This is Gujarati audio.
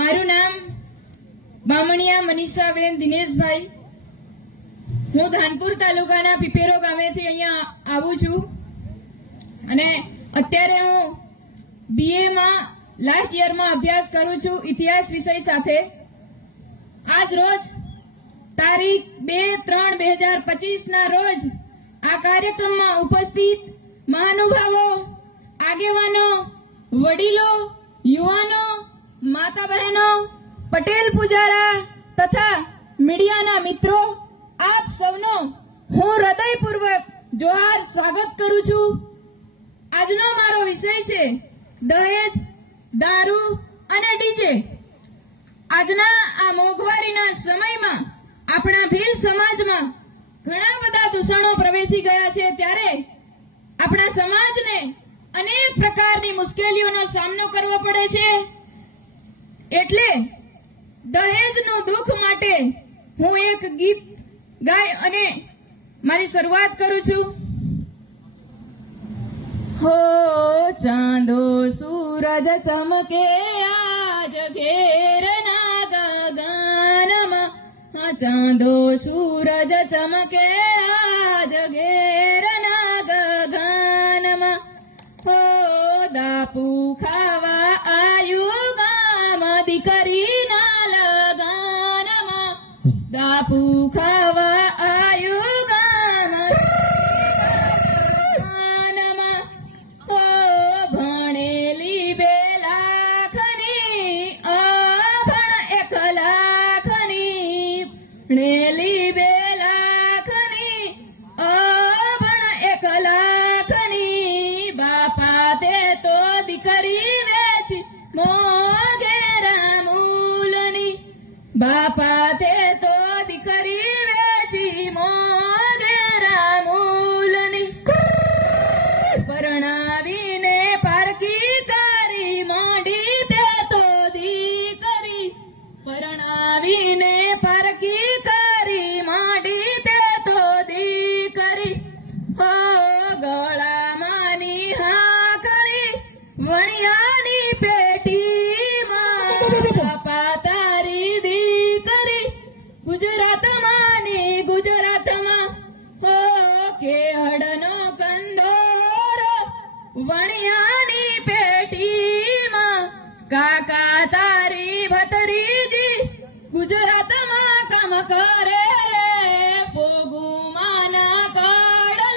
મારું નામ બામણિયા મનીષાબેન દિનેશભાઈ. હું ધાનપુર તાલુકાના પીપેરો ગામેથી અહીંયા આવું છું. અને અત્યારે હું બીએ માં લાસ્ટ યરમાં અભ્યાસ કરું છું ઇતિહાસ વિષય સાથે. આજ રોજ તારીખ બે ત્રણ બે હજાર પચીસ ના રોજ આ કાર્યક્રમમાં ઉપસ્થિત મહાનુભાવો, આગેવાનો, વડીલો, યુવાનો માતા બહેનો પટેલ પૂજારા તથા મીડિયાના મિત્રો, આપ સૌનો હું હૃદયપૂર્વક જોહાર સ્વાગત કરું છું. આજનો મારો વિષય છે, દહેજ, દારૂ અને ડીજે. આજના આ મોંઘવારીના સમયમાં આપણા ભીલ સમાજમાં ઘણા બધા દૂષણો પ્રવેશી ગયા છે ત્યારે આપણા સમાજને અનેક પ્રકારની મુશ્કેલીઓનો સામનો કરવો પડે છે. એટલે દહેજનું દુઃખ માટે હું એક ગીત ગાય અને મારી શરૂઆત કરું છું. હો ચાંદો સૂરજ ચમકે આજ ઘેરના ગગનમાં હા, ચાંદો સૂરજ ચમકે આજ ઘેરના ગગનમાં હો દાપુ ખાવા દાપુ ખાવા આયુ ગામ ગાનમાં ભણેલી બે લાખની અભણ એક લાખની ભણેલી બે લાખની અભણ એક લાખની બાપા તે તો દીકરી વેચી મોગેરા મૂલની બાપા પરણાવીને પારકી કરી માંડી તે તો દીકરી. પરણાવીને પારકી કરી માંડી તે તો દીકરી. હો, ગળામાંની હાકડી વણિયાની પેટીમાં. બાપા તારી દીકરી ગુજરાતમાં ની ગુજરાતમાં. હો કે વણિયાની પેટીમાં કાકા તારી ભતરીજી ગુજરાતમાં કામ કરે